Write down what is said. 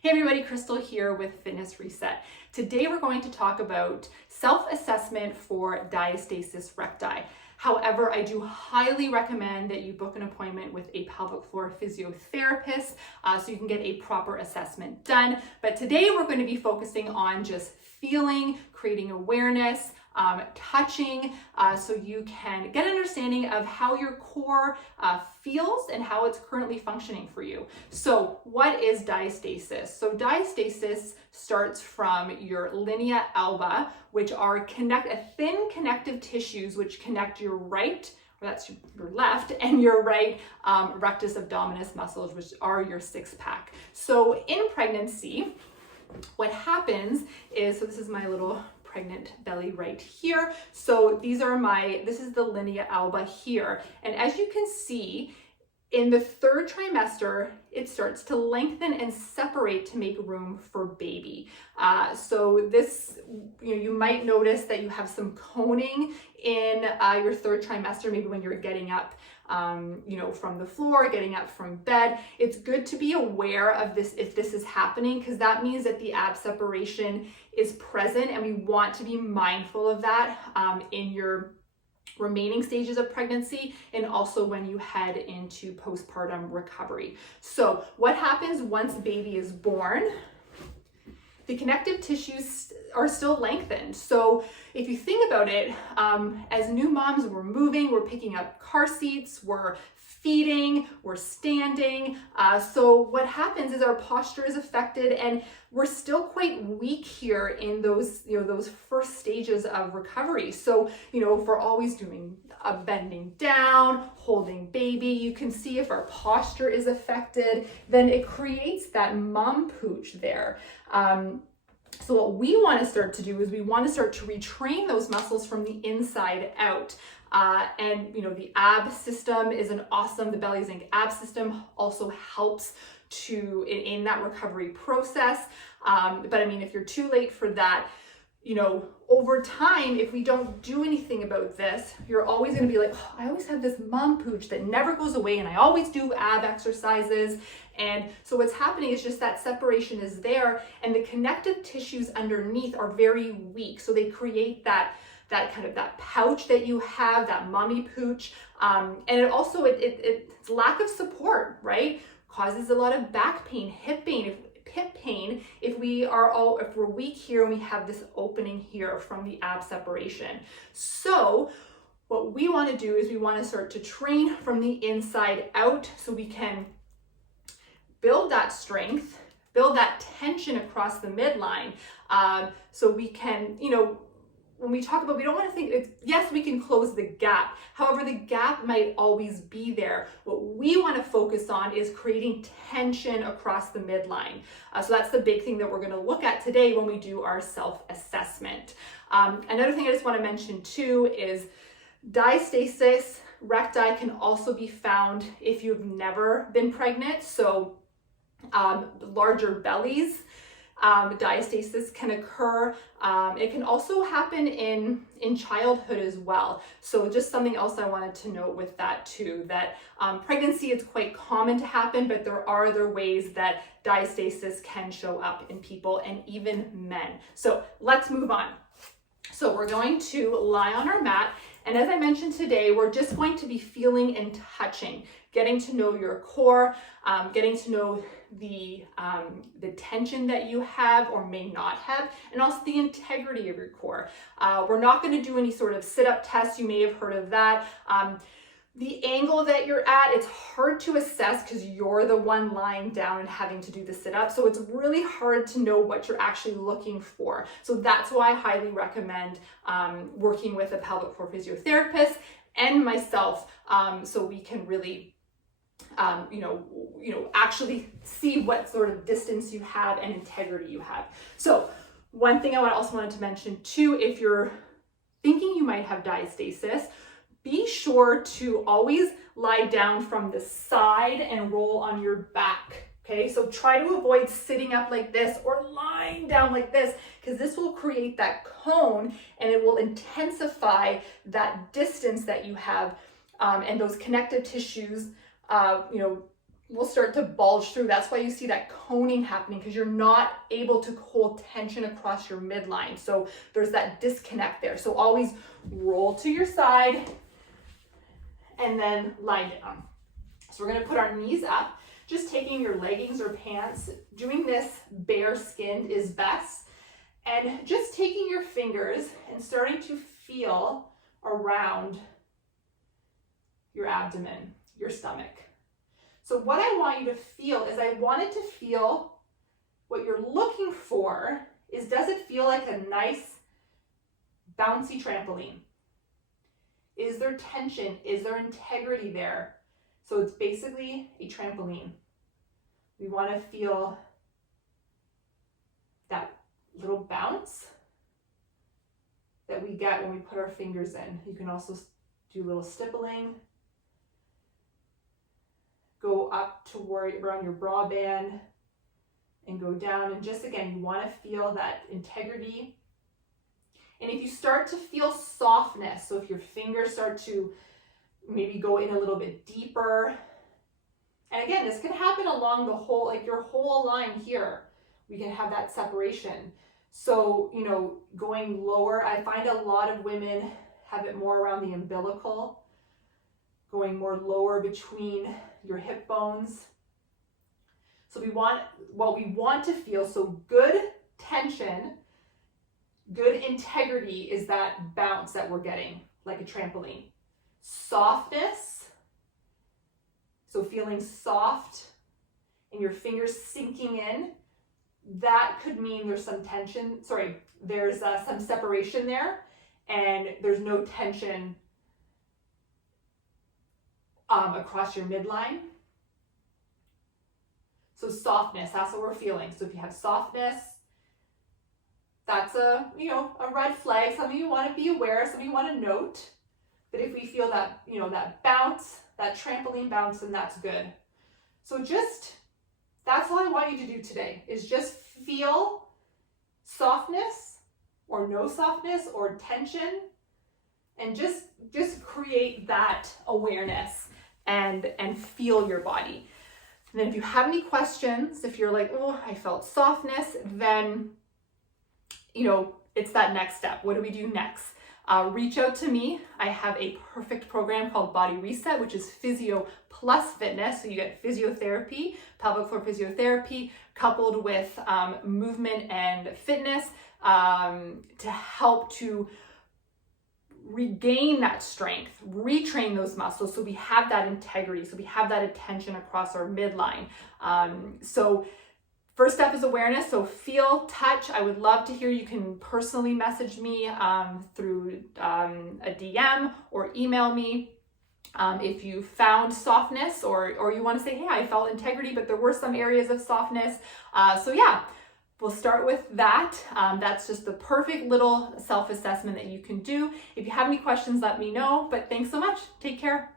Hey everybody, Crystal here with Fitness Reset. Today we're going to talk about self-assessment for diastasis recti. However, I do highly recommend that you book an appointment with a pelvic floor physiotherapist so you can get a proper assessment done. But today we're going to be focusing on just feeling, creating awareness, touching, so you can get an understanding of how your core feels and how it's currently functioning for you. So what is diastasis? So diastasis starts from your linea alba, which are thin connective tissues which connect your right, or that's your left, and your right rectus abdominis muscles, which are your six pack. So in pregnancy, what happens is, so this is my little pregnant belly right here. So this is the linea alba here. And as you can see, in the third trimester, it starts to lengthen and separate to make room for baby. So this, you might notice that you have some coning in your third trimester, maybe when you're getting up from the floor, getting up from bed. It's good to be aware of this if this is happening, because that means that the ab separation is present, and we want to be mindful of that in your remaining stages of pregnancy and also when you head into postpartum recovery. So what happens once baby is born? The connective tissues are still lengthened. So if you think about it, as new moms, we're moving, we're picking up car seats, we're feeding, we're standing. So what happens is our posture is affected, and we're still quite weak here in those first stages of recovery. So, if we're always doing a bending down, holding baby, you can see if our posture is affected, then it creates that mom pooch there. So what we want to start to do is we want to start to retrain those muscles from the inside out. And the ab system is the belly zinc ab system also helps in that recovery process. But I mean, if you're too late for that, over time, if we don't do anything about this, you're always going to be like, oh, I always have this mom pooch that never goes away, and I always do ab exercises. And so what's happening is just that separation is there, and the connective tissues underneath are very weak. So they create that pouch that you have, that mommy pooch. And it also, it's lack of support, right? Causes a lot of back pain, hip pain, if we're weak here and we have this opening here from the ab separation. So what we want to do is we want to start to train from the inside out so we can build that strength, build that tension across the midline, so we can, when we talk about, we don't want to think, yes, we can close the gap. However, the gap might always be there. What we want to focus on is creating tension across the midline. So that's the big thing that we're going to look at today when we do our self-assessment. Another thing I just want to mention too is diastasis recti can also be found if you've never been pregnant. So larger bellies. Diastasis can occur. It can also happen in childhood as well. So just something else I wanted to note with that too, that pregnancy is quite common to happen, but there are other ways that diastasis can show up in people and even men. So let's move on. So we're going to lie on our mat. And as I mentioned today, we're just going to be feeling and touching, getting to know your core, getting to know the tension that you have or may not have, and also the integrity of your core. We're not going to do any sort of sit-up tests. You may have heard of that. The angle that you're at, it's hard to assess because you're the one lying down and having to do the sit-up. So it's really hard to know what you're actually looking for. So that's why I highly recommend working with a pelvic floor physiotherapist and myself, so we can really actually see what sort of distance you have and integrity you have. So one thing I also wanted to mention too, if you're thinking you might have diastasis, be sure to always lie down from the side and roll on your back. Okay, so try to avoid sitting up like this or lying down like this, because this will create that cone and it will intensify that distance that you have, and those connective tissues, will start to bulge through. That's why you see that coning happening, because you're not able to hold tension across your midline. So there's that disconnect there. So always roll to your side and then lie down. So we're gonna put our knees up, just taking your leggings or pants. Doing this bare skinned is best. And just taking your fingers and starting to feel around your abdomen, your stomach. So what I want you to feel is, I wanted to feel, what you're looking for is, does it feel like a nice bouncy trampoline? Is there tension? Is there integrity there? So it's basically a trampoline. We want to feel that little bounce that we get when we put our fingers in. You can also do a little stippling. Go up toward around your bra band and go down. And just again, you want to feel that integrity. And if you start to feel softness, so if your fingers start to maybe go in a little bit deeper, and again, this can happen along the whole, like your whole line here, we can have that separation. So, you know, going lower, I find a lot of women have it more around the umbilical, going more lower between your hip bones. So we want, what we want to feel, so good tension, good integrity is that bounce that we're getting, like a trampoline. Softness, so feeling soft and your fingers sinking in, that could mean there's some tension, there's some separation there, and there's no tension across your midline. So softness, that's what we're feeling. So if you have softness, that's a red flag, something you want to be aware of, something you want to note. But if we feel that, that bounce, that trampoline bounce, then that's good. So that's all I want you to do today, is just feel softness or no softness or tension, and just create that awareness and feel your body. And then if you have any questions, if you're like, oh, I felt softness, then, it's that next step. What do we do next? Reach out to me. I have a perfect program called Body Reset, which is physio plus fitness. So you get physiotherapy, pelvic floor physiotherapy, coupled with movement and fitness to help to regain that strength, retrain those muscles, so we have that integrity, so we have that attention across our midline. So first step is awareness, so feel, touch. I would love to hear. You can personally message me through a DM or email me if you found softness, or you want to say, hey, I felt integrity, but there were some areas of softness. So yeah, we'll start with that. That's just the perfect little self-assessment that you can do. If you have any questions, let me know. But thanks so much. Take care.